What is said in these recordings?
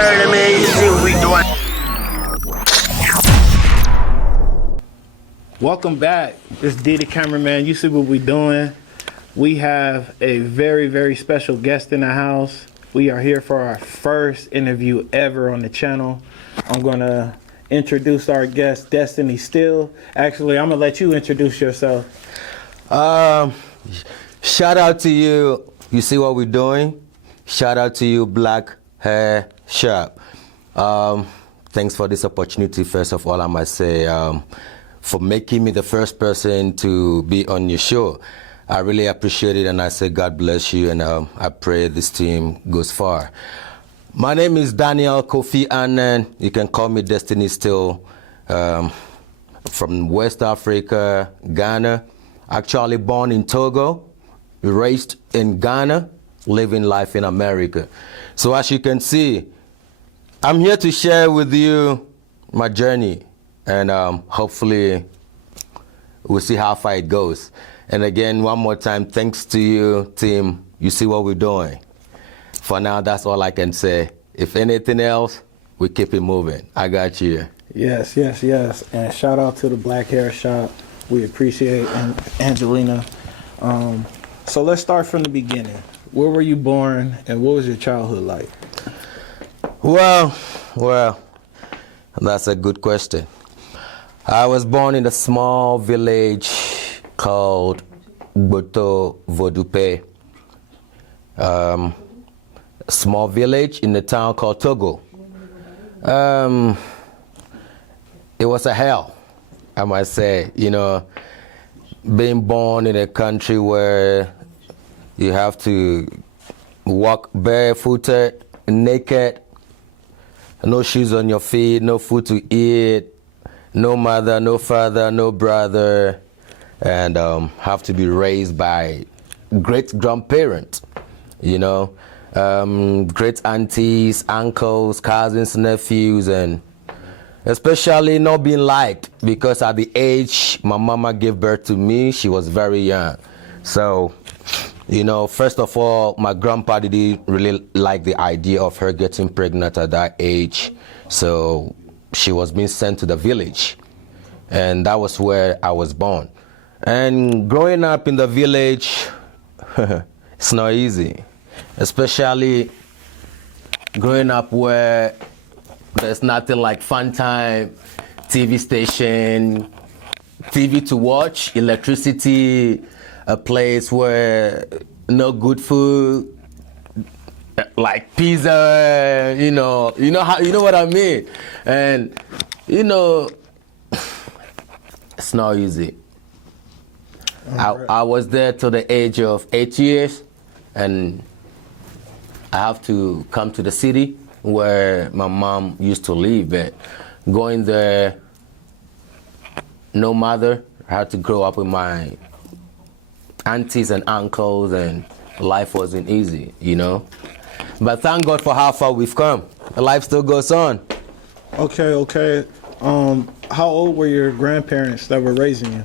heard me? You see what we doing? Welcome back. It's D the cameraman. You see what we doing? We have a very, very special guest in the house. We are here for our first interview ever on the channel. I'm gonna introduce our guest, Destiny Steele. Actually, I'm gonna let you introduce yourself. Shout out to you. You see what we're doing? Shout out to you, Black Hair Shop. Thanks for this opportunity. First of all, I must say, for making me the first person to be on your show. I really appreciate it, and I say God bless you, and I pray this team goes far. My name is Daniel Kofi Annan. You can call me Destiny Steele, from West Africa, Ghana. Actually born in Togo, raised in Ghana, living life in America. So as you can see, I'm here to share with you my journey, and hopefully we'll see how far it goes. And again, one more time, thanks to you, team. You see what we're doing. For now, that's all I can say. If anything else, we keep it moving. I got you. Yes, yes, yes. And shout out to the Black Hair Shop. We appreciate Angelina. So let's start from the beginning. Where were you born, and what was your childhood like? Well, that's a good question. I was born in a small village called Voo-Doo, a small village in the town called Togo. It was a hell, I must say. You know, being born in a country where you have to walk barefooted, naked, no shoes on your feet, no food to eat, no mother, no father, no brother, and have to be raised by great-grandparents, you know, great aunties, uncles, cousins, nephews, and especially not being liked, because at the age my mama gave birth to me, she was very young. So, you know, first of all, my grandpa didn't really like the idea of her getting pregnant at that age, so she was being sent to the village, and that was where I was born. And growing up in the village, it's not easy, especially growing up where there's nothing like fun time, TV station, TV to watch, electricity, a place where no good food, like pizza, you know what I mean? And, you know, it's not easy. I was there till the age of 8 years, and I have to come to the city where my mom used to live. But going there, no mother, I had to grow up with my aunties and uncles, and life wasn't easy, you know. But thank God for how far we've come. Life still goes on. Okay. How old were your grandparents that were raising you?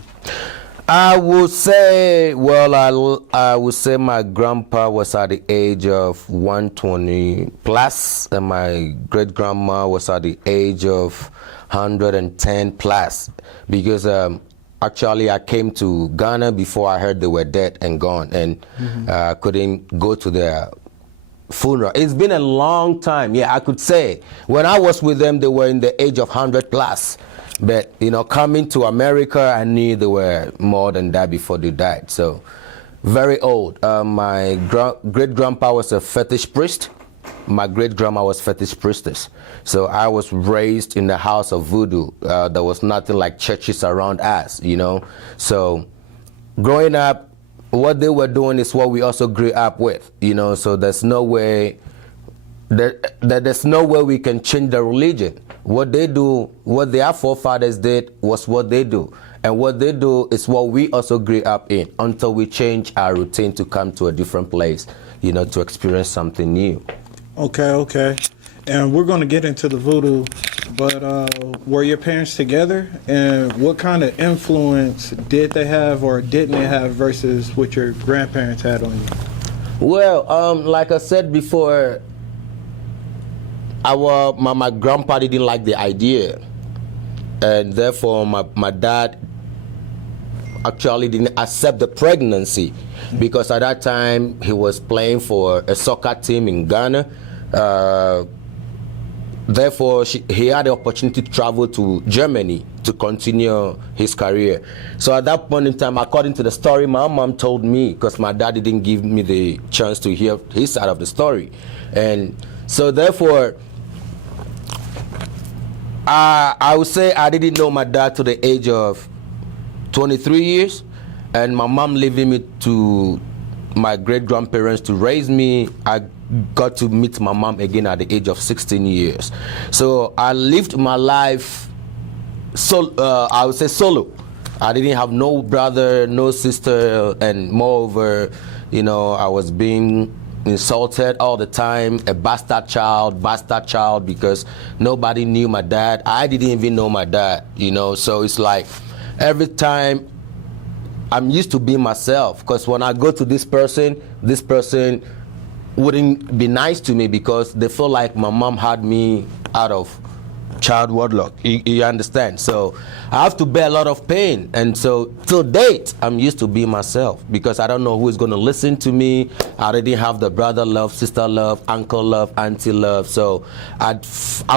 I would say, I would say my grandpa was at the age of 120 plus, and my great grandma was at the age of 110 plus, because actually I came to Ghana before I heard they were dead and gone, and couldn't go to their funeral. It's been a long time. Yeah, I could say when I was with them, they were in the age of 100 plus. But, you know, coming to America, I knew they were more than that before they died. So, very old. My great-grandpa was a fetish priest. My great-grandma was fetish priestess. So, I was raised in the house of Voo-Doo. There was nothing like churches around us, you know. So, growing up, what they were doing is what we also grew up with, you know. So, there's no way we can change the religion. What they do, what their forefathers did was what they do. And what they do is what we also grew up in, until we change our routine to come to a different place, you know, to experience something new. Okay. And we're going to get into the voodoo, but were your parents together? And what kind of influence did they have or didn't they have versus what your grandparents had on you? Well, like I said before, my grandpa didn't like the idea, and therefore my dad actually didn't accept the pregnancy, because at that time he was playing for a soccer team in Ghana. Therefore, he had the opportunity to travel to Germany to continue his career. So at that point in time, according to the story my mom told me, because my dad didn't give me the chance to hear his side of the story, and so therefore, I would say I didn't know my dad to the age of 23 years, and my mom leaving me to my great-grandparents to raise me. I got to meet my mom again at the age of 16 years. So I lived my life, I would say solo. I didn't have no brother, no sister, and moreover, I was being insulted all the time, a bastard child, because nobody knew my dad. I didn't even know my dad, so it's like every time I'm used to being myself, because when I go to this person wouldn't be nice to me because they feel like my mom had me out of child wedlock. You understand? So I have to bear a lot of pain, and so till date I'm used to being myself because I don't know who is going to listen to me. I already have the brother love, sister love, uncle love, auntie love. So I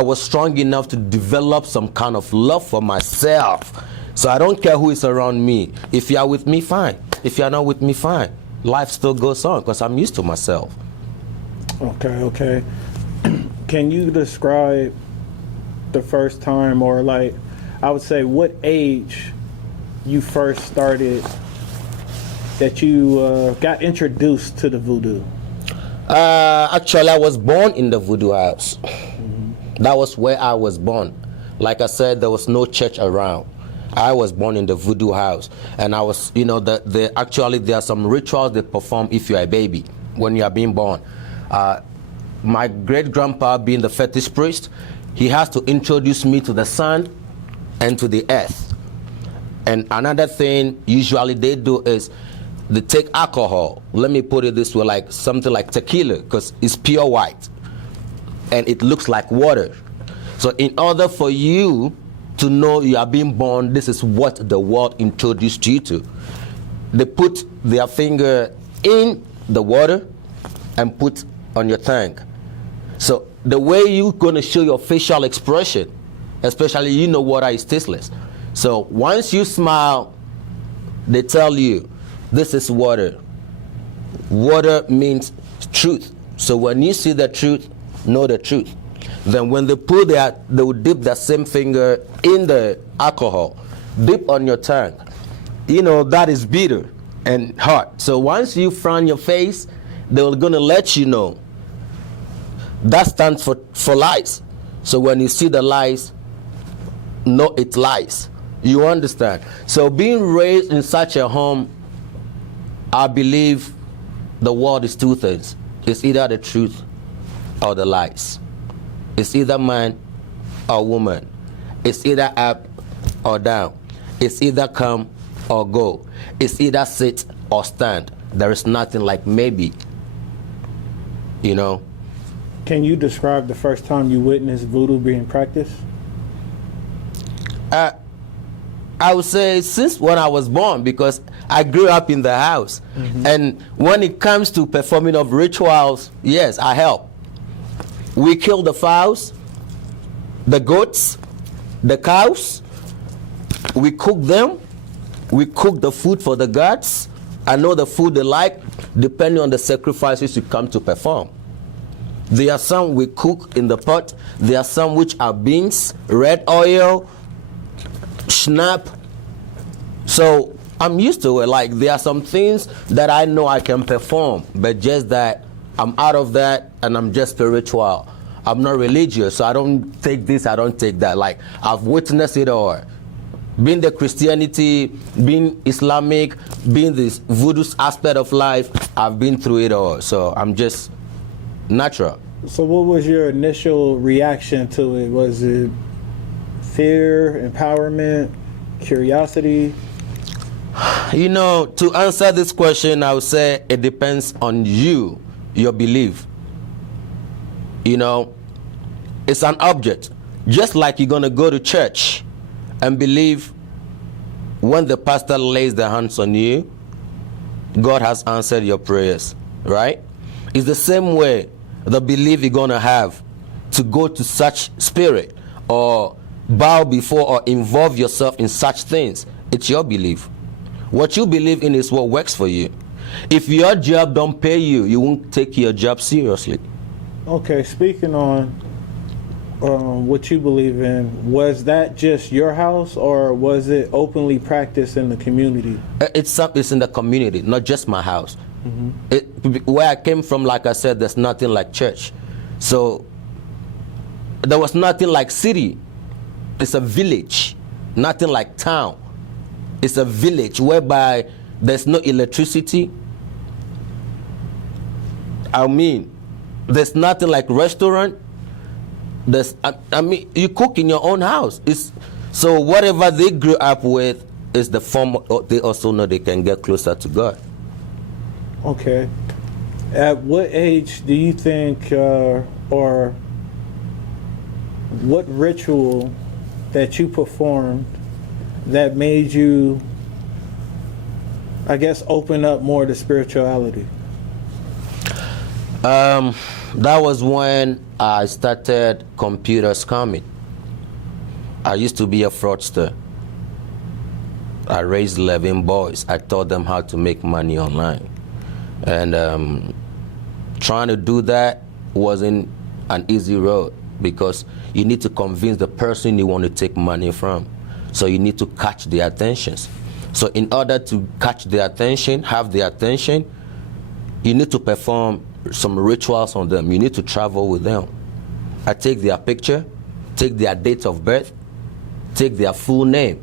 was strong enough to develop some kind of love for myself. So I don't care who is around me. If you are with me, fine. If you are not with me, fine. Life still goes on because I'm used to myself. Okay. Can you describe the first time, or like, I would say, what age you first started, that you got introduced to the Voo-Doo? Actually, I was born in the Voo-Doo house. Mm-hmm. That was where I was born. Like I said, there was no church around. I was born in the Voo-Doo house, and I was, actually there are some rituals they perform if you are a baby when you are being born. My great-grandpa, being the fetish priest, he has to introduce me to the sun and to the earth. And another thing usually they do is they take alcohol. Let me put it this way, like something like tequila, because it's pure white and it looks like water. So in order for you to know you are being born, this is what the world introduced you to. They put their finger in the water and put on your tongue. So the way you're going to show your facial expression, especially water is tasteless. So once you smile, they tell you this is water. Water means truth. So when you see the truth, know the truth. Then when they they will dip the same finger in the alcohol, dip on your tongue. That is bitter and hot. So once you frown your face, they're going to let you know. That stands for lies. So when you see the lies, know it's lies. You understand? So being raised in such a home, I believe the world is two things. It's either the truth or the lies. It's either man or woman. It's either up or down. It's either come or go. It's either sit or stand. There is nothing like maybe. Can you describe the first time you witnessed voodoo being practiced? I would say since when I was born, because I grew up in the house. Mm-hmm. And when it comes to performing of rituals, yes, I help. We kill the fowls, the goats, the cows. We cook them. We cook the food for the gods. I know the food they like, depending on the sacrifices you come to perform. There are some we cook in the pot. There are some which are beans, red oil, snap. So I'm used to it. Like there are some things that I know I can perform, but just that I'm out of that and I'm just spiritual. I'm not religious, so I don't take this, I don't take that. Like I've witnessed it all. Being the Christianity, being Islamic, being this voodoo aspect of life, I've been through it all. So I'm just natural. So what was your initial reaction to it? Was it fear, empowerment, curiosity? To answer this question, I would say it depends on you, your belief. It's an object. Just like you're going to go to church and believe when the pastor lays their hands on you, God has answered your prayers, right? It's the same way the belief you're going to have to go to such spirit or bow before or involve yourself in such things. It's your belief. What you believe in is what works for you. If your job don't pay you, you won't take your job seriously. Okay, speaking on what you believe in, was that just your house or was it openly practiced in the community? It's in the community, not just my house. Where I came from, like I said, there's nothing like church. So there was nothing like city. It's a village, nothing like town. It's a village whereby there's no electricity. I mean, there's nothing like restaurant. You cook in your own house. So whatever they grew up with is the form they also know they can get closer to God. Okay. At what age do you think, or what ritual that you performed that made you, I guess, open up more to spirituality? That was when I started computers coming. I used to be a fraudster. I raised 11 boys. I taught them how to make money online. And trying to do that wasn't an easy road because you need to convince the person you want to take money from. So you need to catch their attentions. So in order to catch their attention, have their attention, you need to perform some rituals on them. You need to travel with them. I take their picture, take their date of birth, take their full name.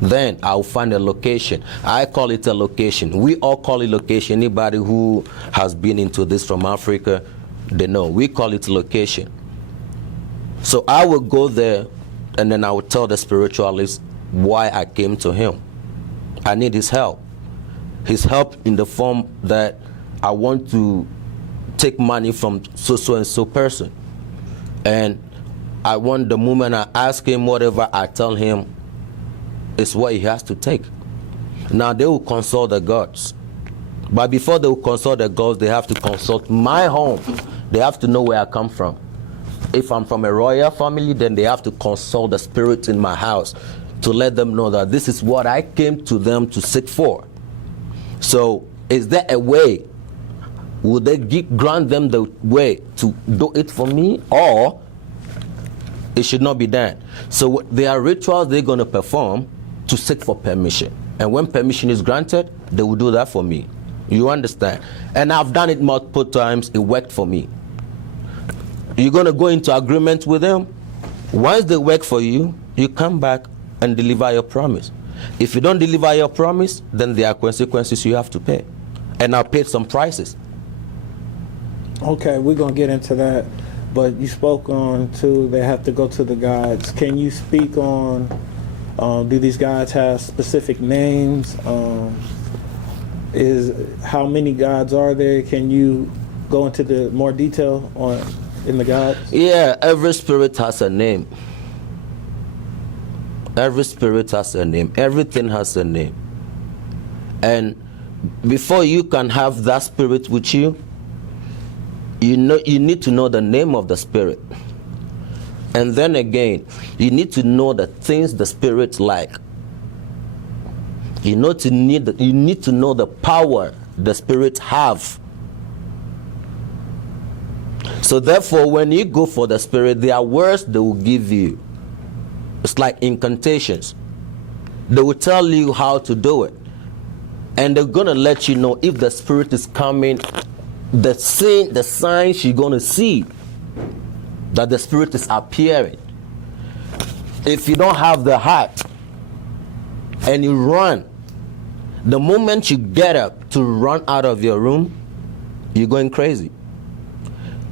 Then I'll find a location. I call it a location. We all call it location. Anybody who has been into this from Africa, they know. We call it location. So I will go there and then I will tell the spiritualist why I came to him. I need his help. His help in the form that I want to take money from so and so person. And I want the moment I ask him whatever I tell him is what he has to take. Now they will consult the gods. But before they will consult the gods, they have to consult my home. They have to know where I come from. If I'm from a royal family, then they have to consult the spirit in my house to let them know that this is what I came to them to seek for. So is there a way? Would they grant them the way to do it for me, or it should not be done? So there are rituals they're going to perform to seek for permission. And when permission is granted, they will do that for me. You understand? And I've done it multiple times. It worked for me. You're going to go into agreement with them. Once they work for you, you come back and deliver your promise. If you don't deliver your promise, then there are consequences you have to pay. And I paid some prices. Okay, we're going to get into that. But you spoke on, too, they have to go to the gods. Can you speak on, do these gods have specific names? How many gods are there? Can you go into the more detail in the gods? Yeah, every spirit has a name. Every spirit has a name. Everything has a name. And before you can have that spirit with you, you need to know the name of the spirit. And then again, you need to know the things the spirit like. You need to know the power the spirit have. So therefore, when you go for the spirit, there are words they will give you. It's like incantations. They will tell you how to do it. And they're going to let you know if the spirit is coming, the signs you're going to see that the spirit is appearing. If you don't have the heart and you run, the moment you get up to run out of your room, you're going crazy.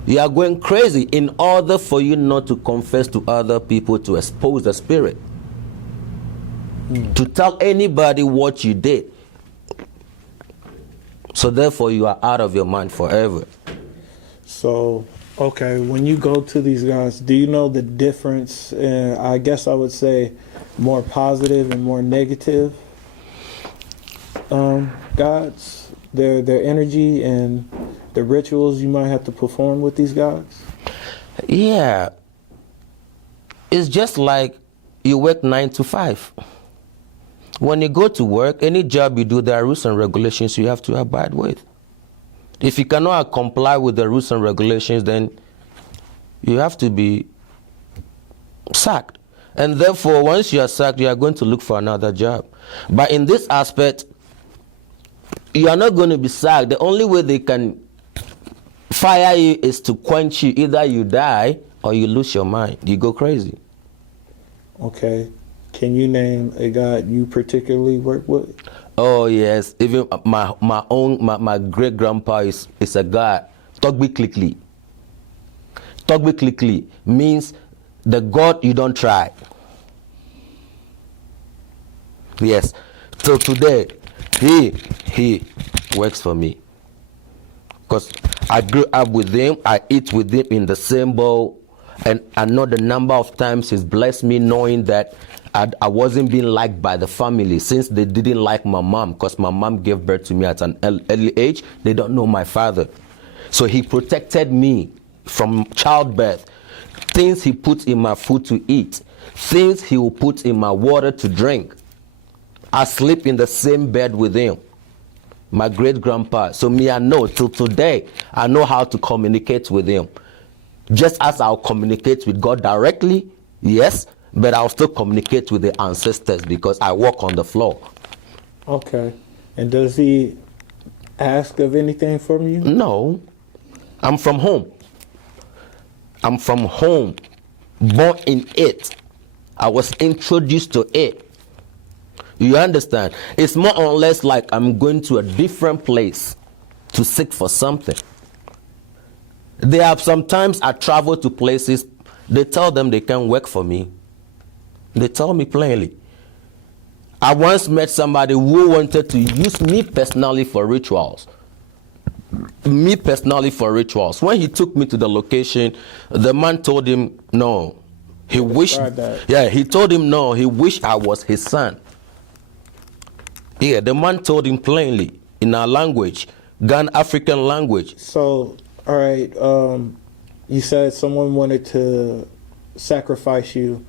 You are going crazy in order for you not to confess to other people, to expose the spirit, to tell anybody what you did. So therefore you are out of your mind forever. So, Okay, when you go to these guys, do you know the difference? I guess I would say more positive and more negative gods, their energy and the rituals you might have to perform with these gods. Yeah, it's just like you work 9 to 5. When you go to work, any job you do, there are rules and regulations you have to abide with. If you cannot comply with the rules and regulations, then you have to be sacked. And therefore, once you are sacked, you are going to look for another job. But in this aspect, you are not going to be sacked. The only way they can fire you is to quench you. Either you die or you lose your mind. You go crazy. Okay. Can you name a god you particularly work with? Oh yes, even my great grandpa is a god. Togbi Klikli. Togbi Klikli means the God you don't try. Yes. So today he works for me. Because I grew up with him, I eat with him in the same bowl, and I know the number of times he's blessed me knowing that I wasn't being liked by the family since they didn't like my mom, because my mom gave birth to me at an early age. They don't know my father. So he protected me from childbirth. Things he put in my food to eat. Things he will put in my water to drink. I sleep in the same bed with him. My great grandpa. So me, I know till today, I know how to communicate with him. Just as I'll communicate with God directly, yes, but I'll still communicate with the ancestors because I walk on the floor. Okay. And does he ask of anything from you? No. I'm from home. I'm from home. Born in it. I was introduced to it. You understand? It's more or less like I'm going to a different place to seek for something. There are sometimes I travel to places, they tell them they can't work for me. They tell me plainly. I once met somebody who wanted to use me personally for rituals. Me personally for rituals. When he took me to the location, the man told him no. He wished, yeah, he told him no. He wished I was his son. Yeah, the man told him plainly in our language, Ghana African language. So, all right, you said someone wanted to sacrifice you.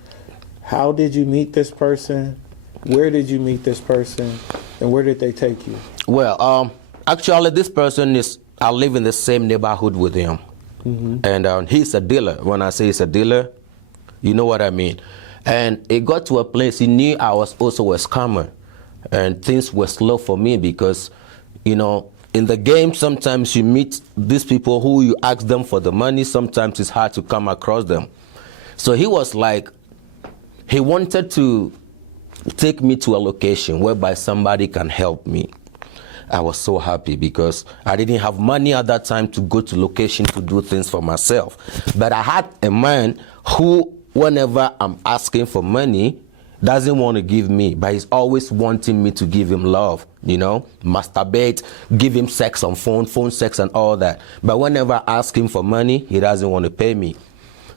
How did you meet this person? Where did you meet this person? And where did they take you? Well, actually, this person I live in the same neighborhood with him. Mm-hmm. And he's a dealer. When I say he's a dealer, you know what I mean. And it got to a place, he knew I was also a scammer. And things were slow for me because, you know, in the game, sometimes you meet these people who you ask them for the money. Sometimes it's hard to come across them. So he was like, he wanted to take me to a location whereby somebody can help me. I was so happy because I didn't have money at that time to go to location to do things for myself. But I had a man who, whenever I'm asking for money, doesn't want to give me, but he's always wanting me to give him love, you know, masturbate, give him sex on phone sex and all that. But whenever I ask him for money, he doesn't want to pay me.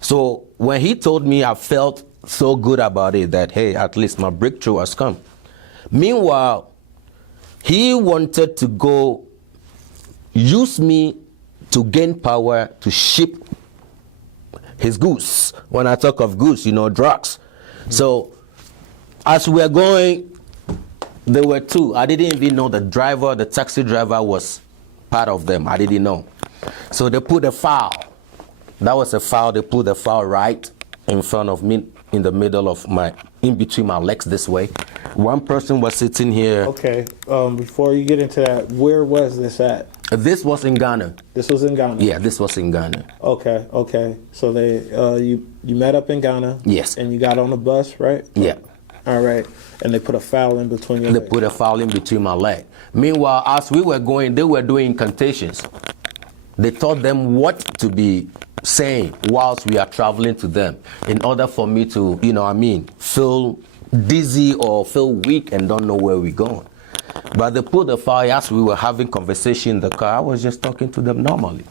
So when he told me, I felt so good about it that, hey, at least my breakthrough has come. Meanwhile, he wanted to go use me to gain power to ship his goods. When I talk of goods, you know, drugs. So as we were going, there were two. I didn't even know the taxi driver was part of them. I didn't know. So they put a foul. That was a foul. They put the foul right in front of me, in the middle of in between my legs this way. One person was sitting here. Okay, before you get into that, where was this at? This was in Ghana. This was in Ghana? Yeah, this was in Ghana. Okay. So you met up in Ghana? Yes. And you got on a bus, right? Yeah. All right. And they put a foul in between your legs? They put a foul in between my leg. Meanwhile, as we were going, they were doing incantations. They taught them what to be saying whilst we are traveling to them in order for me to, feel dizzy or feel weak and don't know where we're going. But they put the foul as we were having conversation in the car. I was just talking to them normally.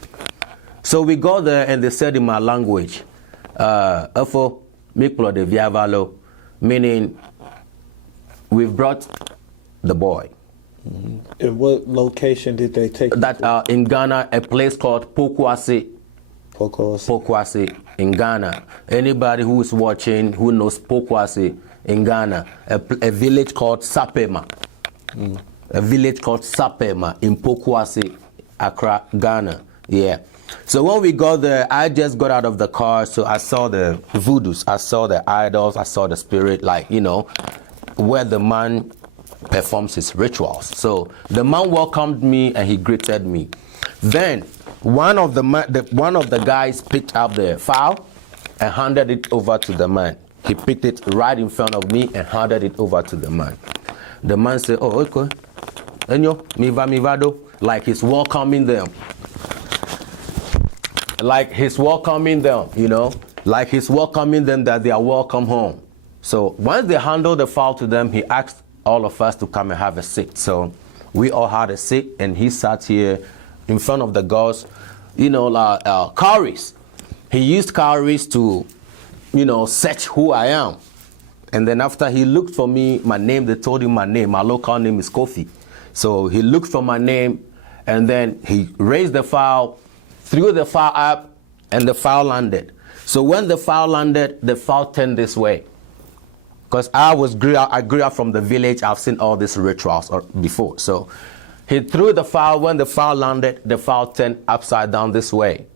So we go there and they said in my language, Efo, Miklo de Viavalo, meaning we've brought the boy. And what location did they take? That in Ghana, a place called Pokwase. Pokwase. Pokwase in Ghana. Anybody who is watching who knows Pokwase in Ghana, a village called Sapema. A village called Sapema in Pokwase, Accra, Ghana. Yeah. So when we got there, I just got out of the car, so I saw the voodoos, I saw the idols, I saw the spirit, like, you know, where the man performs his rituals. So the man welcomed me and he greeted me. Then one of the guys picked up the file and handed it over to the man. He picked it right in front of me and handed it over to the man. The man said, "Oh, okay, enyo, mivado," like he's welcoming them. Like he's welcoming them, you know, like he's welcoming them that they are welcome home. So once they handed the file to them, he asked all of us to come and have a seat. So we all had a seat, and he sat here in front of the gods, you know, cowries. He used cowries to, you know, search who I am. And then after he looked for me, my name, they told him my name. My local name is Kofi. So he looked for my name, and then he raised the file, threw the file up, and the file landed. So when the file landed, the file turned this way. Because I grew up from the village. I've seen all these rituals before. So he threw the file. When the file landed, the file turned upside down this way.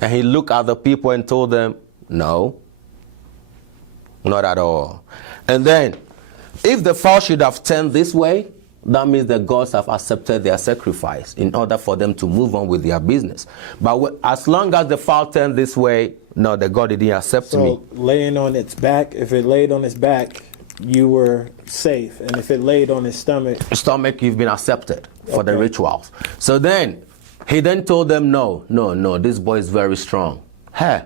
And he looked at the people and told them, "No, not at all." And then, if the file should have turned this way, that means the gods have accepted their sacrifice in order for them to move on with their business. But as long as the file turned this way, no, the God didn't accept me. So laying on its back, if it laid on its back, you were safe. And if it laid on its stomach, you've been accepted for the rituals. So then, he then told them, no, this boy is very strong. Hey,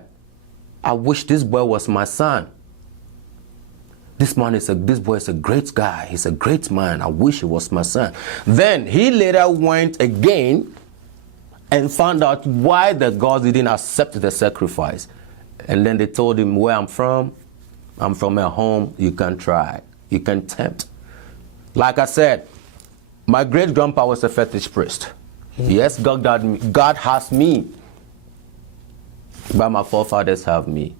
I wish this boy was my son. This boy is a great guy. He's a great man. I wish he was my son. Then he later went again and found out why the gods didn't accept the sacrifice. And then they told him where I'm from. I'm from a home you can try. You can tempt. Like I said, my great-grandpa was a fetish priest. Yes, God has me. But my forefathers have me.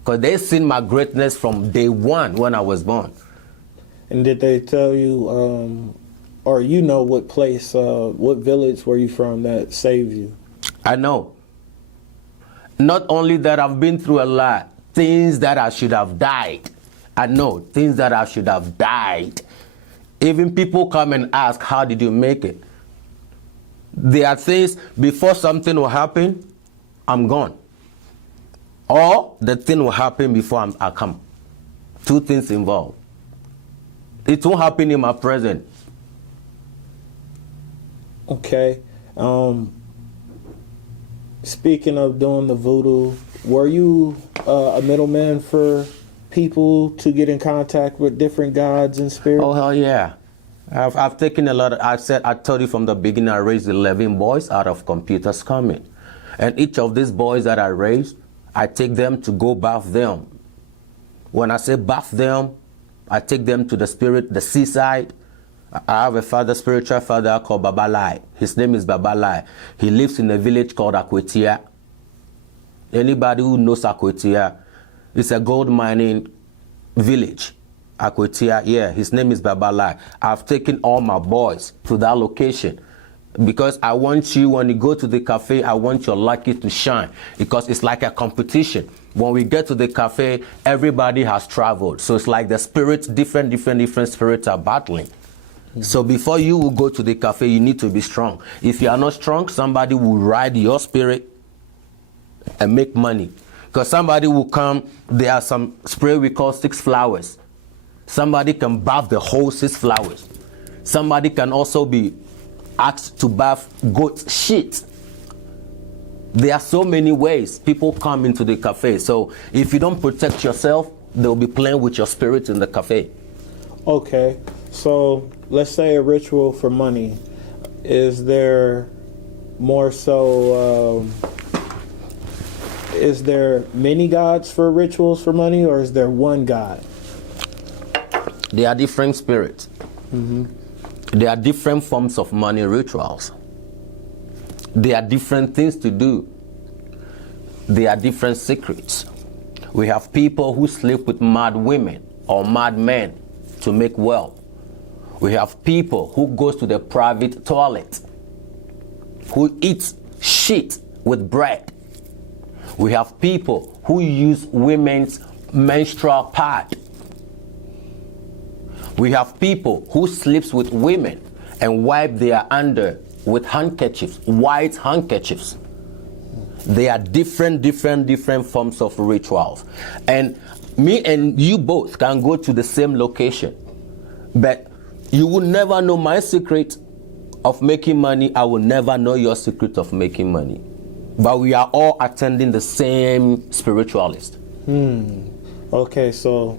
Because they've seen my greatness from day one when I was born. And did they tell you, or you know what place, what village were you from that saved you? I know. Not only that, I've been through a lot. Things that I should have died. I know, things that I should have died. Even people come and ask, how did you make it? There are things, before something will happen, I'm gone. Or the thing will happen before I come. Two things involved. It won't happen in my present. Okay. Speaking of doing the voodoo, were you a middleman for people to get in contact with different gods and spirits? Oh, hell yeah. I've taken a lot of, I told you from the beginning, I raised 11 boys out of computers coming. And each of these boys that I raised, I take them to go bath them. When I say bath them, I take them to the spirit, the seaside. I have a father, spiritual father called Babalai. His name is Babalai. He lives in a village called Akwetia. Anybody who knows Akwetia, it's a gold mining village. Akwetia, yeah, his name is Babalai. I've taken all my boys to that location. Because I want you, when you go to the cafe, I want your lucky to shine. Because it's like a competition. When we get to the cafe, everybody has traveled. So it's like the spirits, different spirits are battling. So before you will go to the cafe, you need to be strong. If you are not strong, somebody will ride your spirit and make money. Because somebody will come, there are some spray we call 6 flowers. Somebody can bath the whole 6 flowers. Somebody can also be asked to bath goat shit. There are so many ways people come into the cafe. So if you don't protect yourself, they'll be playing with your spirit in the cafe. Okay, so let's say a ritual for money. Is there more so, is there many gods for rituals for money, or is there one God? They are different spirits. There are different forms of money rituals. There are different things to do. There are different secrets. We have people who sleep with mad women or mad men to make wealth. We have people who goes to the private toilet, who eats shit with bread. We have people who use women's menstrual pad. We have people who sleeps with women and wipe their under with handkerchiefs, white handkerchiefs. They are different forms of rituals. And me and you both can go to the same location, but you will never know my secret of making money. I will never know your secret of making money. But we are all attending the same spiritualist. Okay, so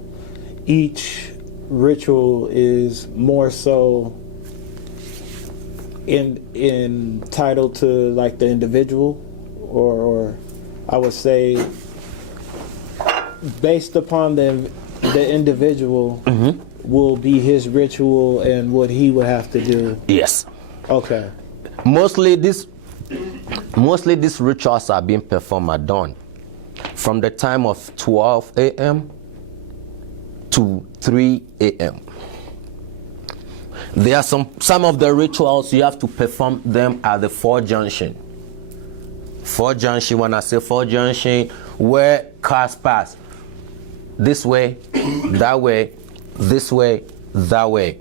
each ritual is more so entitled to like the individual, or I would say based upon the individual will be his ritual and what he would have to do. Yes. Okay. Mostly these rituals are being performed at dawn, from the time of 12 a.m. to 3 a.m. There are some of the rituals you have to perform them at the 4 junction. 4 junction, when I say 4 junction, where cars pass this way, that way, this way, that way.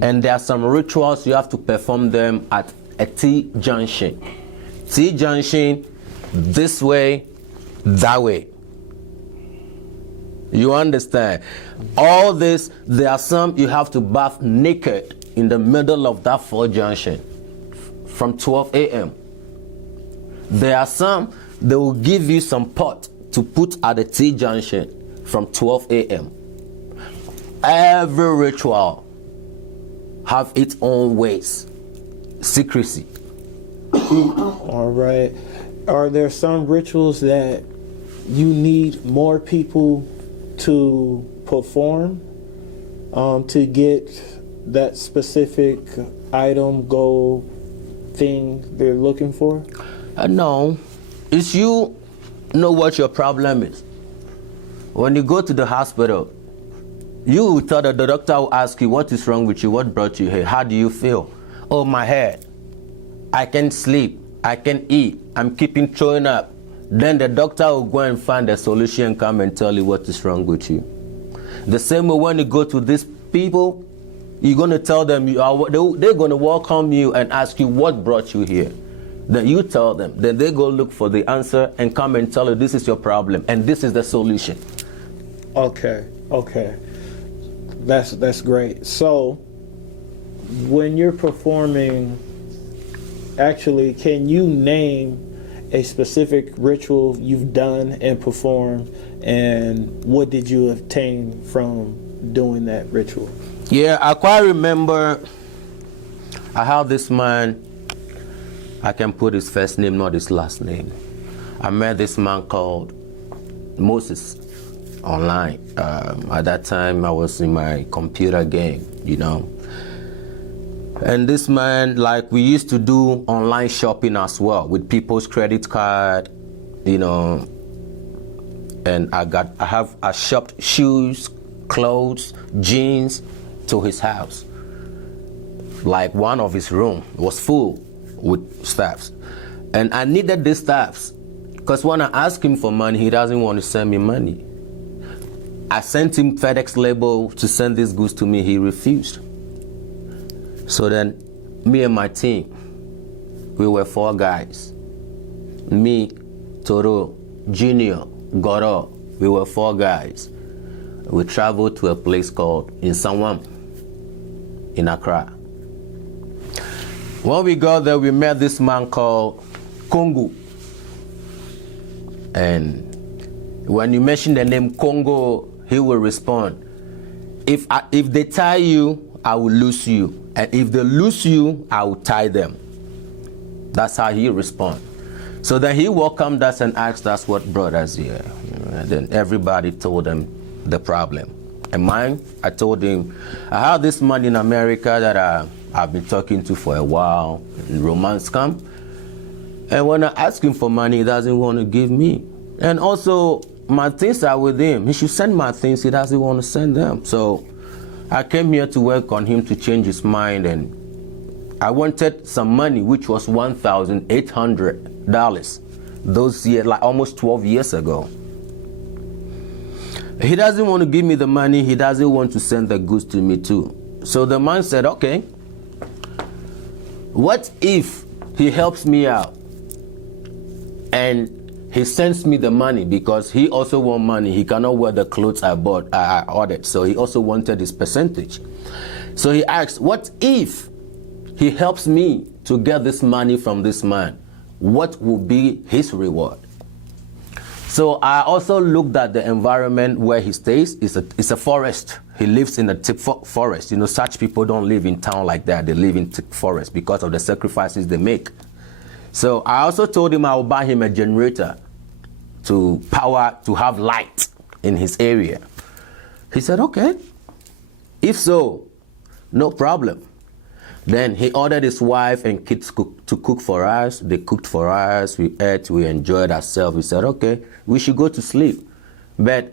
And there are some rituals you have to perform them at a T junction. T junction, this way, that way. You understand? All this, there are some you have to bath naked in the middle of that 4 junction from 12 a.m. There are some, they will give you some pot to put at the T junction from 12 a.m. Every ritual have its own ways. Secrecy. All right. Are there some rituals that you need more people to perform to get that specific item, goal, thing they're looking for? No. It's you know what your problem is. When you go to the hospital, you will tell the doctor will ask you what is wrong with you, what brought you here, how do you feel? Oh, my head, I can't sleep, I can't eat, I'm keeping throwing up. Then the doctor will go and find a solution, come and tell you what is wrong with you. The same way when you go to these people, you're going to tell them, they're going to welcome you and ask you what brought you here. Then you tell them, then they go look for the answer and come and tell you this is your problem and this is the solution. Okay. That's great. So when you're performing, actually, can you name a specific ritual you've done and performed, and what did you obtain from doing that ritual? Yeah, I quite remember I have this man, I can put his first name, not his last name. I met this man called Moses online. At that time, I was in my computer game, you know. And this man, like, we used to do online shopping as well with people's credit card, you know. And I shopped shoes, clothes, jeans to his house. Like, one of his room was full with stuffs. And I needed these stuffs because when I asked him for money, he doesn't want to send me money. I sent him FedEx label to send these goods to me. He refused. So then, me and my team, we were 4 guys. Me, Toro, Junior, Goro, we were 4 guys. We traveled to a place called Insawam in Accra. When we got there, we met this man called Congo. And when you mention the name Congo, he will respond, if they tie you, I will lose you. And if they lose you, I will tie them. That's how he respond. So then he welcomed us and asked us what brought us here. And then everybody told him the problem. And mine, I told him, I have this man in America that I've been talking to for a while. And romance come. And when I ask him for money, he doesn't want to give me. And also, my things are with him. He should send my things. He doesn't want to send them. So I came here to work on him to change his mind. And I wanted some money, which was $1,800. Those years, like almost 12 years ago. He doesn't want to give me the money. He doesn't want to send the goods to me too. So the man said, okay, what if he helps me out and he sends me the money, because he also want money. He cannot wear the clothes I ordered. So he also wanted his percentage. So he asked, what if he helps me to get this money from this man? What will be his reward? So I also looked at the environment where he stays. It's a forest. He lives in a thick forest. You know, such people don't live in town like that. They live in thick forest because of the sacrifices they make. So I also told him I will buy him a generator to have light in his area. He said, okay. If so, no problem. Then he ordered his wife and kids to cook for us. They cooked for us. We ate. We enjoyed ourselves. We said, okay, we should go to sleep. But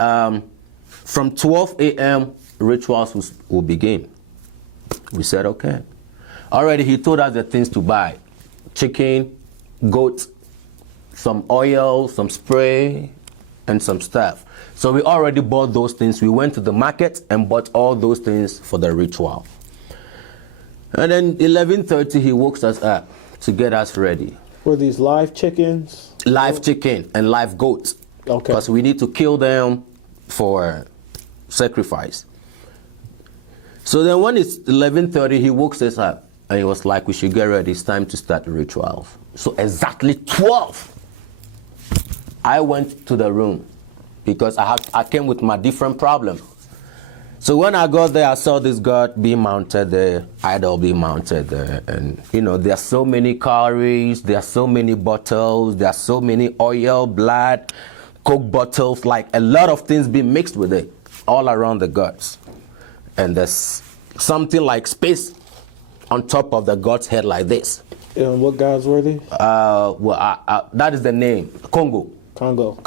from 12 a.m., rituals will begin. We said, okay. Already he told us the things to buy. Chicken, goat, some oil, some spray, and some stuff. So we already bought those things. We went to the market and bought all those things for the ritual. And then 11:30, he woke us up to get us ready. Were these live chickens? Live chicken and live goats. Okay. Because we need to kill them for sacrifice. So then when it's 11:30, he woke us up and he was like, we should get ready. It's time to start the ritual. So exactly 12, I went to the room because I came with my different problem. So when I got there, I saw this god being mounted there, idol being mounted there. And, you know, there are so many calories, there are so many bottles, there are so many oil, blood, Coke bottles, like a lot of things being mixed with it all around the gods. And there's something like space on top of the god's head like this. And what gods were these? That is the name, Congo. Congo.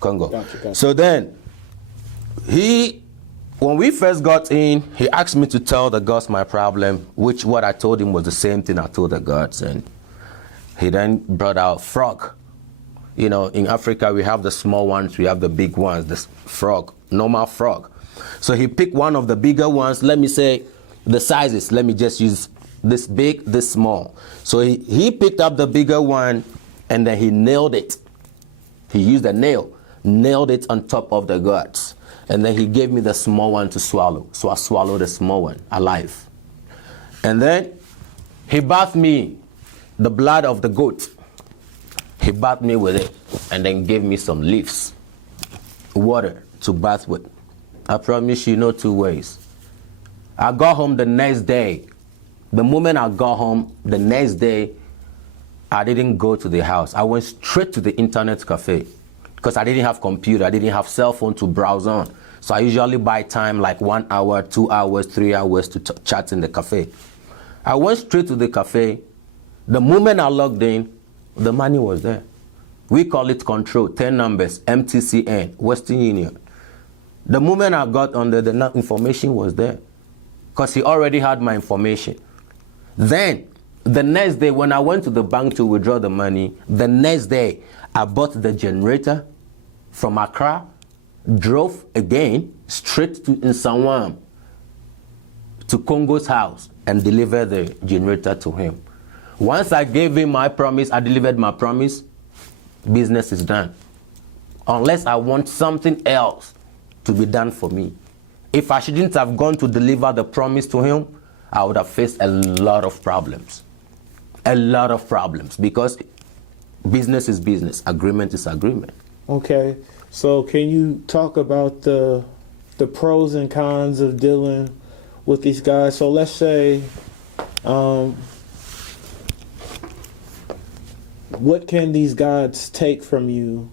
Gotcha. So then, when we first got in, he asked me to tell the gods my problem, which what I told him was the same thing I told the gods. And he then brought out frog. You know, in Africa, we have the small ones, we have the big ones, the frog, normal frog. So he picked one of the bigger ones. Let me say the sizes. Let me just use this big, this small. So he picked up the bigger one and then he nailed it. He used a nail, nailed it on top of the gods. And then he gave me the small one to swallow. So I swallowed the small one alive. And then he bathed me, the blood of the goat. He bathed me with it and then gave me some leaves, water to bath with. I promise you, no two ways. I got home the next day. The moment I got home, the next day, I didn't go to the house. I went straight to the internet cafe because I didn't have computer. I didn't have cell phone to browse on. So I usually buy time like 1 hour, 2 hours, 3 hours to chat in the cafe. I went straight to the cafe. The moment I logged in, the money was there. We call it control, 10 numbers, MTCN, Western Union. The moment I got on there, the information was there because he already had my information. Then, the next day, when I went to the bank to withdraw the money, the next day, I bought the generator from Accra, drove again straight to Nsanwam, to Congo's house, and delivered the generator to him. Once I gave him my promise, I delivered my promise, business is done. Unless I want something else to be done for me. If I shouldn't have gone to deliver the promise to him, I would have faced a lot of problems. A lot of problems, because business is business, agreement is agreement. Okay, so can you talk about the pros and cons of dealing with these guys? So let's say what can these gods take from you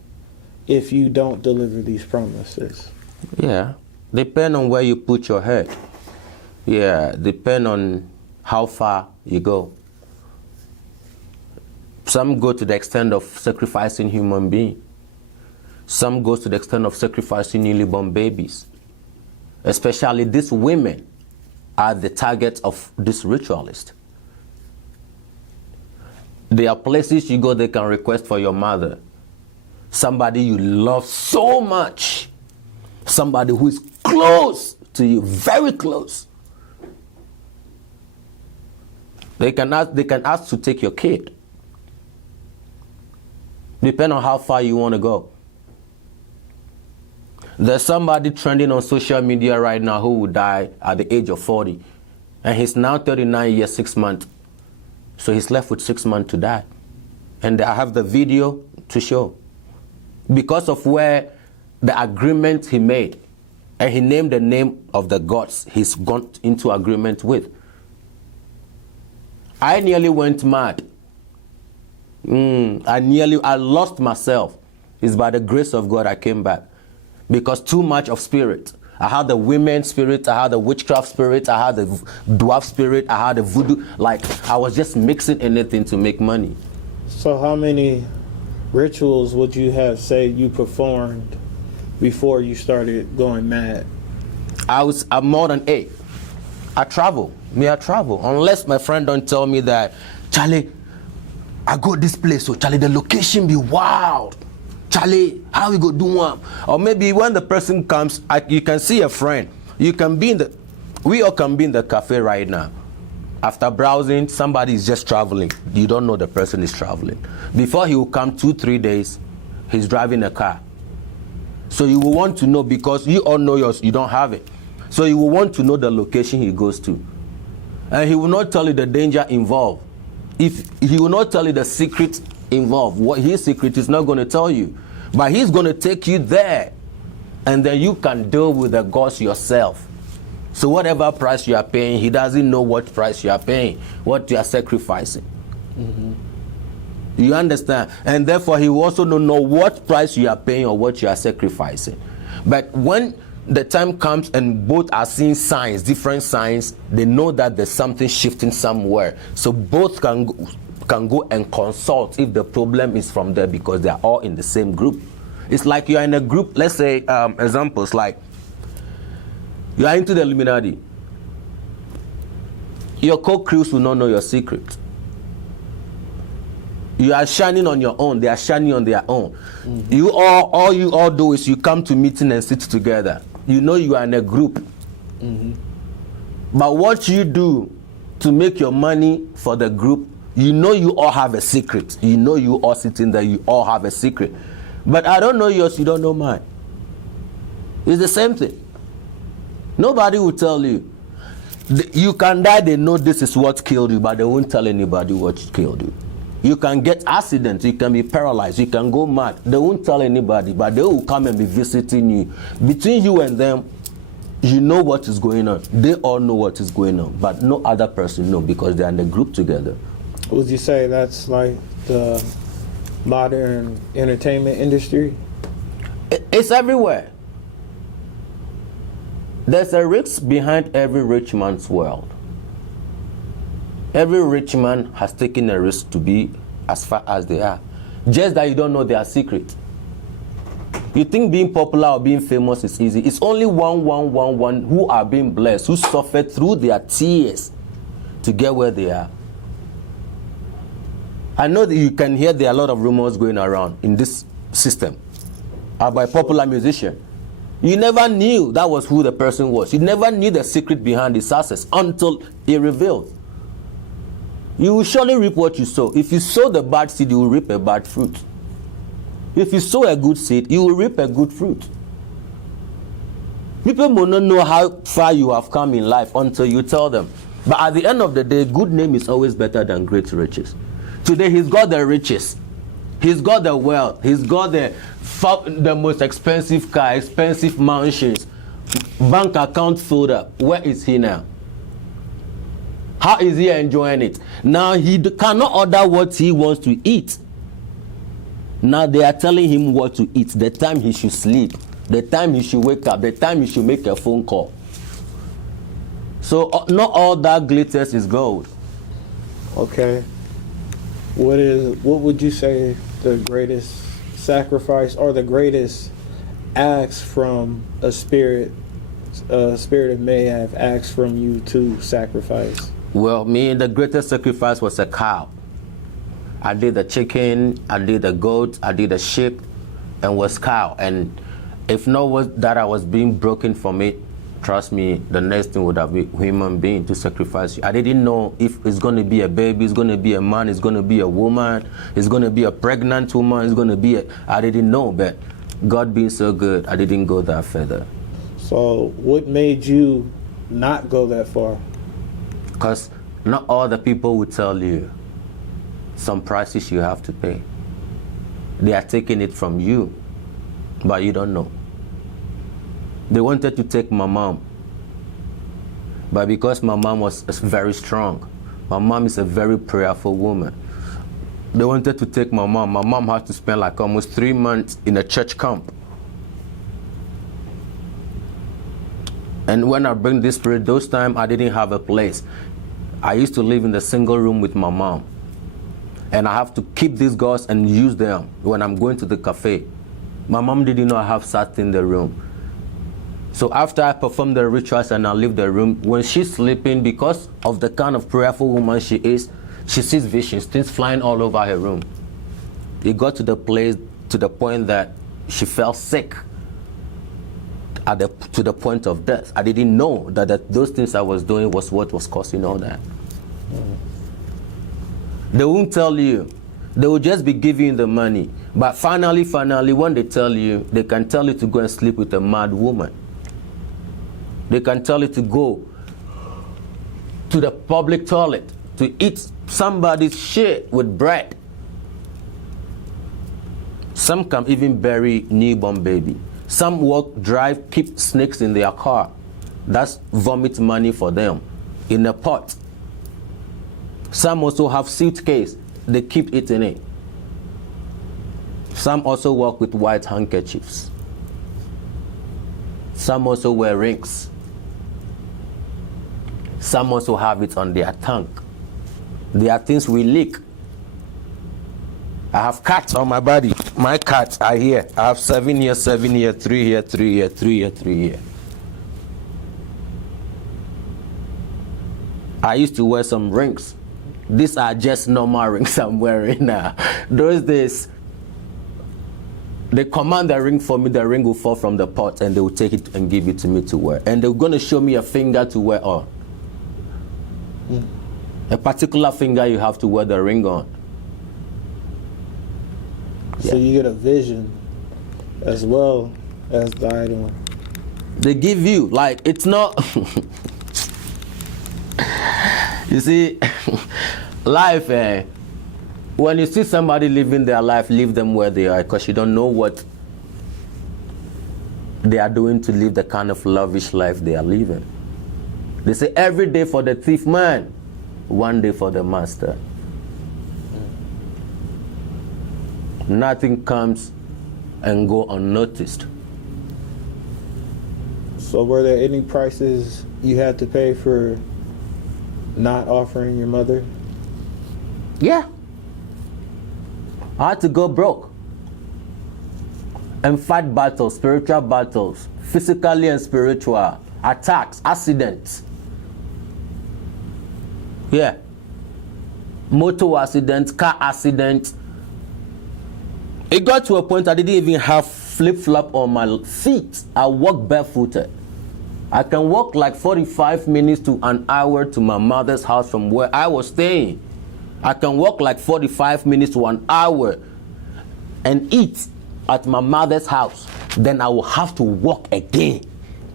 if you don't deliver these promises? Yeah, depend on where you put your head. Yeah, depend on how far you go. Some go to the extent of sacrificing human beings. Some go to the extent of sacrificing newly born babies. Especially these women are the target of this ritualist. There are places you go they can request for your mother. Somebody you love so much. Somebody who is close to you, very close. They can ask to take your kid. Depending on how far you want to go. There's somebody trending on social media right now who will die at the age of 40. And he's now 39 years, 6 months. So he's left with 6 months to die. And I have the video to show. Because of where the agreement he made, and he named the name of the gods he's gone into agreement with. I nearly went mad. I lost myself. It's by the grace of God I came back. Because too much of spirit. I had the women spirit, I had the witchcraft spirit, I had the dwarf spirit, I had the voodoo. Like, I was just mixing anything to make money. So how many rituals would you have said you performed before you started going mad? I'm more than 8. I travel. I travel. Unless my friend don't tell me that, Charlie, I go this place, so Charlie, the location be wild. Charlie, how we go do one? Or maybe when the person comes, you can see a friend. You can be we all can be in the cafe right now. After browsing, somebody is just traveling. You don't know the person is traveling. Before he will come 2-3 days, he's driving a car. So you will want to know, because you all know yours, you don't have it. So you will want to know the location he goes to. And he will not tell you the danger involved. If he will not tell you the secret involved, what his secret is not going to tell you. But he's going to take you there. And then you can deal with the gods yourself. So whatever price you are paying, he doesn't know what price you are paying, what you are sacrificing. Mm-hmm. You understand? And therefore he will also don't know what price you are paying or what you are sacrificing. But when the time comes and both are seeing signs, different signs, they know that there's something shifting somewhere. So both can go and consult if the problem is from there, because they are all in the same group. It's like you are in a group, let's say, examples like you are into the Illuminati. Your co-crews will not know your secret. You are shining on your own, they are shining on their own. Mm-hmm. All you all do is you come to meeting and sit together. You know you are in a group. Mm-hmm. But what you do to make your money for the group, you know you all have a secret. You know you all sitting there, you all have a secret. But I don't know yours, you don't know mine. It's the same thing. Nobody will tell you. You can die, they know this is what killed you, but they won't tell anybody what killed you. You can get accident, you can be paralyzed, you can go mad. They won't tell anybody, but they will come and be visiting you. Between you and them, you know what is going on. They all know what is going on, but no other person knows, because they're in the group together. Would you say that's like the modern entertainment industry? It's everywhere. There's a risk behind every rich man's world. Every rich man has taken a risk to be as far as they are. Just that you don't know their secret. You think being popular or being famous is easy. It's only one who are being blessed, who suffered through their tears to get where they are. I know that you can hear there are a lot of rumors going around in this system about a popular musician. You never knew that was who the person was. You never knew the secret behind his success until he revealed. You will surely reap what you sow. If you sow the bad seed, you will reap a bad fruit. If you sow a good seed, you will reap a good fruit. People will not know how far you have come in life until you tell them. But at the end of the day, good name is always better than great riches. Today, he's got the riches. He's got the wealth. He's got the most expensive car, expensive mansions, bank account filled up. Where is he now? How is he enjoying it? Now he cannot order what he wants to eat Now they are telling him what to eat, the time he should sleep, the time he should wake up, the time he should make a phone call. So not all that glitters is gold. Okay. What would you say the greatest sacrifice or the greatest acts from a spirit of may have asked from you to sacrifice? Well, me, the greatest sacrifice was a cow. I did the chicken, I did the goat, I did the sheep, and was cow. And if not was that I was being broken from it, trust me, the next thing would have been human being to sacrifice you. I didn't know if it's going to be a baby, it's going to be a man, it's going to be a woman, it's going to be a pregnant woman, it's going to be I didn't know, but God being so good, I didn't go that further. So what made you not go that far? Because not all the people will tell you some prices you have to pay. They are taking it from you, but you don't know. They wanted to take my mom, but because my mom was very strong, my mom is a very prayerful woman. They wanted to take my mom. My mom had to spend like almost 3 months in a church camp. And when I bring this spirit, those times I didn't have a place. I used to live in the single room with my mom. And I have to keep these girls and use them when I'm going to the cafe. My mom didn't know I have sat in the room. So after I perform the rituals and I leave the room, when she's sleeping, because of the kind of prayerful woman she is, she sees visions, things flying all over her room. It got to the point that she felt sick to the point of death. I didn't know that those things I was doing was what was causing all that. They won't tell you. They will just be giving you the money. But finally, when they tell you, they can tell you to go and sleep with a mad woman. They can tell you to go to the public toilet to eat somebody's shit with bread. Some can even bury newborn baby. Some drive, keep snakes in their car. That's vomit money for them in a pot. Some also have suitcase. They keep it in it. Some also walk with white handkerchiefs. Some also wear rings. Some also have it on their tongue. There are things we lick. I have cats on my body. My cats are here. I have 7 here, 7 here, 3 here, 3 here, 3 here, 3 here. I used to wear some rings. These are just normal rings I'm wearing now. Those days, they command the ring for me, the ring will fall from the pot and they will take it and give it to me to wear. And they're going to show me a finger to wear on. A particular finger you have to wear the ring on. So you get a vision as well as the item. They give you, like, it's not... You see, life, when you see somebody living their life, leave them where they are, because you don't know what they are doing to live the kind of lavish life they are living. They say every day for the thief man, one day for the master. Nothing comes and go unnoticed. So were there any prices you had to pay for not offering your mother? Yeah. I had to go broke and fight battles, spiritual battles, physically and spiritual, attacks, accidents. Yeah. Motor accidents, car accidents. It got to a point I didn't even have flip-flop on my feet. I walked barefooted. I can walk like 45 minutes to an hour to my mother's house from where I was staying. I can walk like 45 minutes to an hour and eat at my mother's house. Then I will have to walk again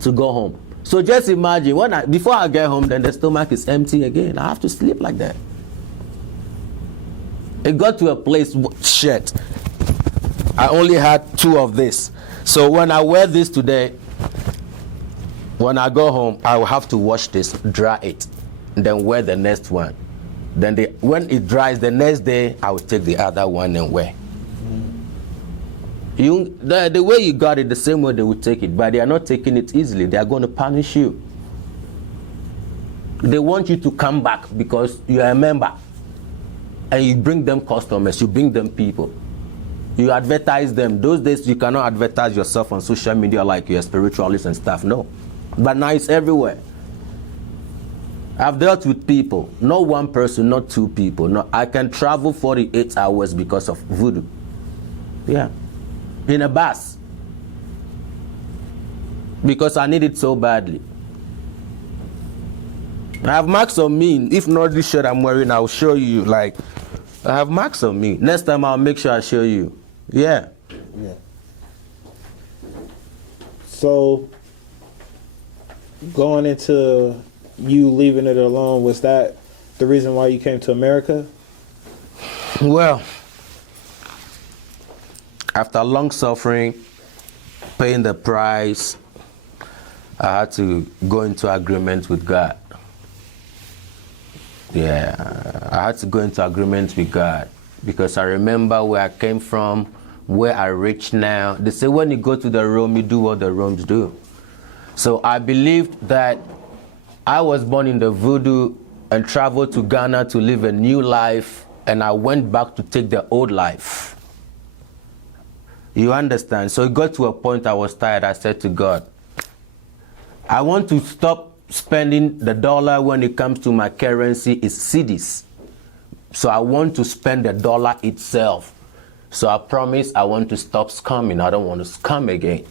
to go home. So just imagine, before I get home, then the stomach is empty again. I have to sleep like that. It got to a place, shit, I only had 2 of this. So when I wear this today, when I go home, I will have to wash this, dry it, and then wear the next one. Then when it dries the next day, I will take the other one and wear. The way you got it, the same way they will take it, but they are not taking it easily. They are going to punish you. They want you to come back because you are a member. And you bring them customers, you bring them people. You advertise them. Those days you cannot advertise yourself on social media like you're a spiritualist and stuff, no. But now it's everywhere. I've dealt with people, not one person, not two people. No, I can travel 48 hours because of Voo-Doo. Yeah. In a bus. Because I need it so badly. I have marks on me. If not this shirt I'm wearing, I'll show you. Like, I have marks on me. Next time I'll make sure I show you. Yeah. Yeah. So, going into you leaving it alone, was that the reason why you came to America? Well, after long suffering, paying the price, I had to go into agreement with God. Yeah, I had to go into agreement with God because I remember where I came from, where I reached now. They say when you go to the Rome, you do what the Romes do. So I believed that I was born in the Voo-Doo and traveled to Ghana to live a new life, and I went back to take the old life. You understand? So it got to a point I was tired. I said to God, I want to stop spending the dollar when it comes to my currency is cedis. So I want to spend the dollar itself. So I promise I want to stop scamming. I don't want to scam again.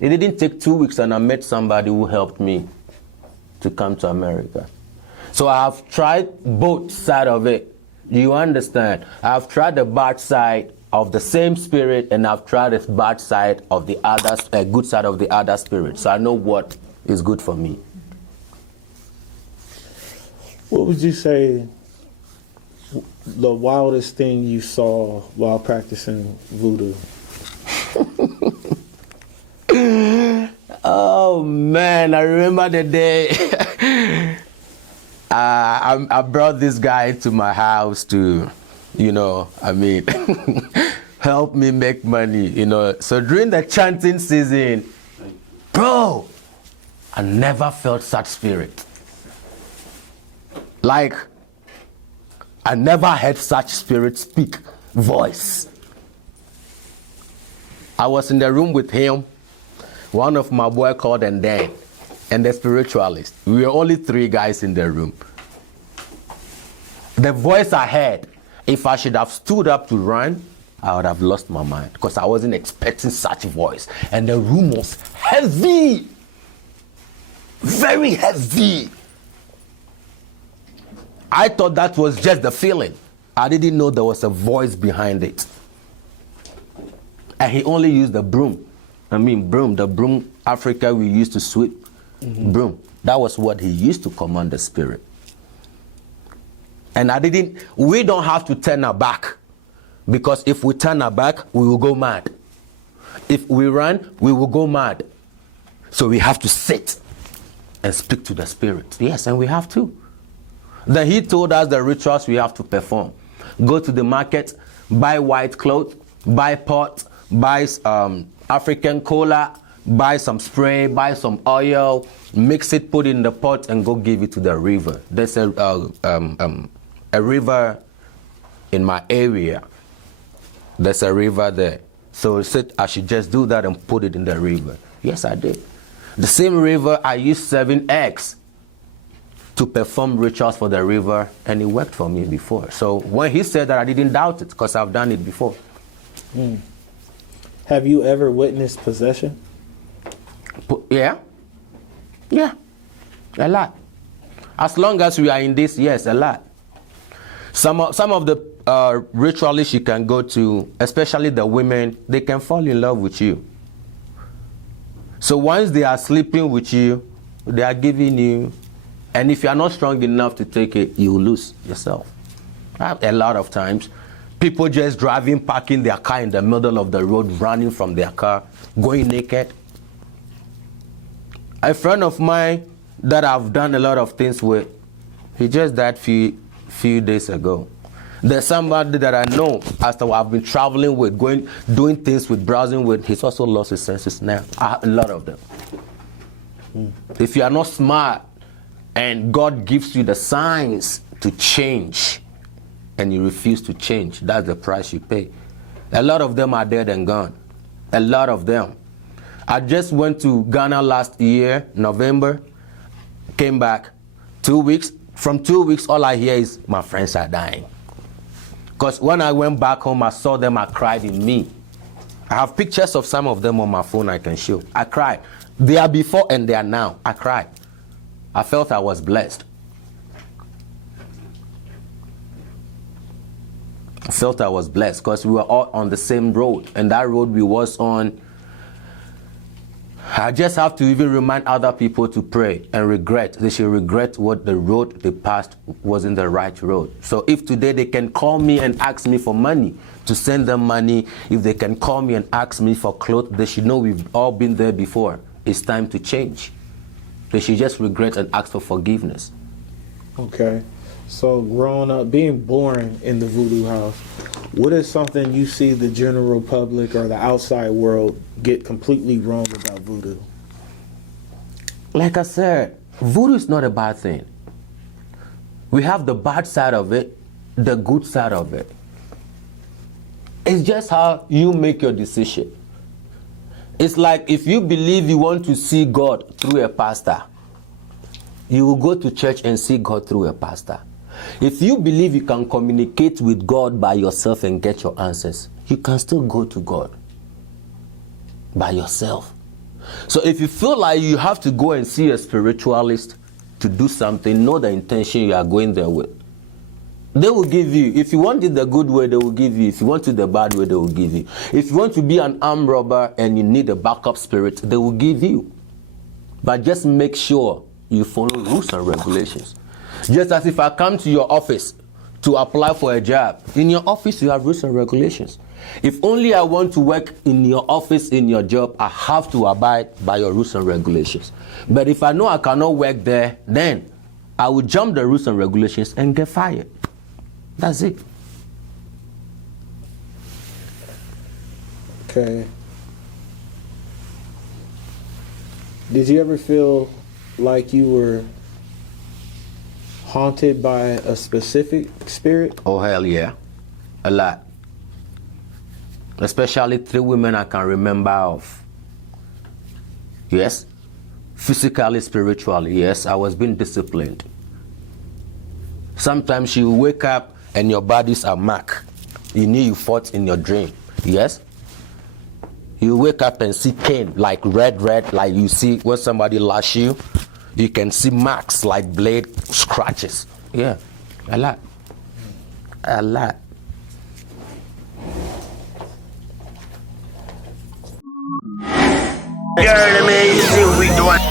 It didn't take 2 weeks and I met somebody who helped me to come to America. So I have tried both sides of it. You understand? I have tried the bad side of the same spirit and I've tried the bad side of the other, good side of the other spirit. So I know what is good for me. What would you say the wildest thing you saw while practicing Voo-Doo? Oh man, I remember the day I brought this guy to my house to, help me make money, So during the chanting season, bro, I never felt such spirit. Like, I never heard such spirit speak, voice. I was in the room with him, one of my boy called and Dan, and the spiritualist. We were only 3 guys in the room. The voice I heard, if I should have stood up to run, I would have lost my mind because I wasn't expecting such voice. And the room was heavy, very heavy. I thought that was just the feeling. I didn't know there was a voice behind it. And he only used the broom. The broom Africa we used to sweep. Broom. That was what he used to command the spirit. And we don't have to turn our back. Because if we turn our back, we will go mad. If we run, we will go mad. So we have to sit and speak to the spirit. Yes, and we have to. Then he told us the rituals we have to perform. Go to the market, buy white cloth, buy pot, buy African cola, buy some spray, buy some oil, mix it, put it in the pot, and go give it to the river. There's a river in my area. There's a river there. So he said I should just do that and put it in the river. Yes, I did. The same river I used 7 eggs to perform rituals for the river, and it worked for me before. So when he said that, I didn't doubt it because I've done it before. Have you ever witnessed possession? Yeah, a lot. As long as we are in this, yes, a lot. Some of the ritualists you can go to, especially the women, they can fall in love with you. So once they are sleeping with you, they are giving you. And if you are not strong enough to take it, you will lose yourself. A lot of times, people just driving, parking their car in the middle of the road, running from their car, going naked. A friend of mine that I've done a lot of things with, he just died few days ago. There's somebody that I know, after I've been traveling with, doing things with, browsing with, he's also lost his senses now. A lot of them. If you are not smart and God gives you the signs to change and you refuse to change, that's the price you pay. A lot of them are dead and gone. A lot of them. I just went to Ghana last year, November, came back 2 weeks. From 2 weeks, all I hear is my friends are dying. Because when I went back home, I saw them, I cried in me. I have pictures of some of them on my phone I can show. I cried. They are before and they are now. I cried. I felt I was blessed. I felt I was blessed because we were all on the same road. And that road we was on, I just have to even remind other people to pray and regret. They should regret what the road they passed wasn't the right road. So if today they can call me and ask me for money, to send them money, if they can call me and ask me for clothes, they should know we've all been there before. It's time to change. They should just regret and ask for forgiveness. Okay. So growing up, being born in the Voo-Doo house, what is something you see the general public or the outside world get completely wrong about Voo-Doo? Like I said, Voo-Doo is not a bad thing. We have the bad side of it, the good side of it. It's just how you make your decision. It's like if you believe you want to see God through a pastor, you will go to church and see God through a pastor. If you believe you can communicate with God by yourself and get your answers, you can still go to God by yourself. So if you feel like you have to go and see a spiritualist to do something, know the intention you are going there with. They will give you. If you want it the good way, they will give you. If you want it the bad way, they will give you. If you want to be an armed robber and you need a backup spirit, they will give you. But just make sure you follow rules and regulations. Just as if I come to your office to apply for a job, in your office you have rules and regulations. If only I want to work in your office, in your job, I have to abide by your rules and regulations. But if I know I cannot work there, then I will jump the rules and regulations and get fired. That's it. Okay. Did you ever feel like you were haunted by a specific spirit? Oh, hell yeah. A lot. Especially 3 women I can remember of. Yes. Physically, spiritually, yes. I was being disciplined. Sometimes you wake up and your bodies are marked. You knew you fought in your dream. Yes. You wake up and see pain, like red, like you see when somebody lash you. You can see marks like blade scratches. Yeah, a lot. A lot. You heard me? You see what we doing?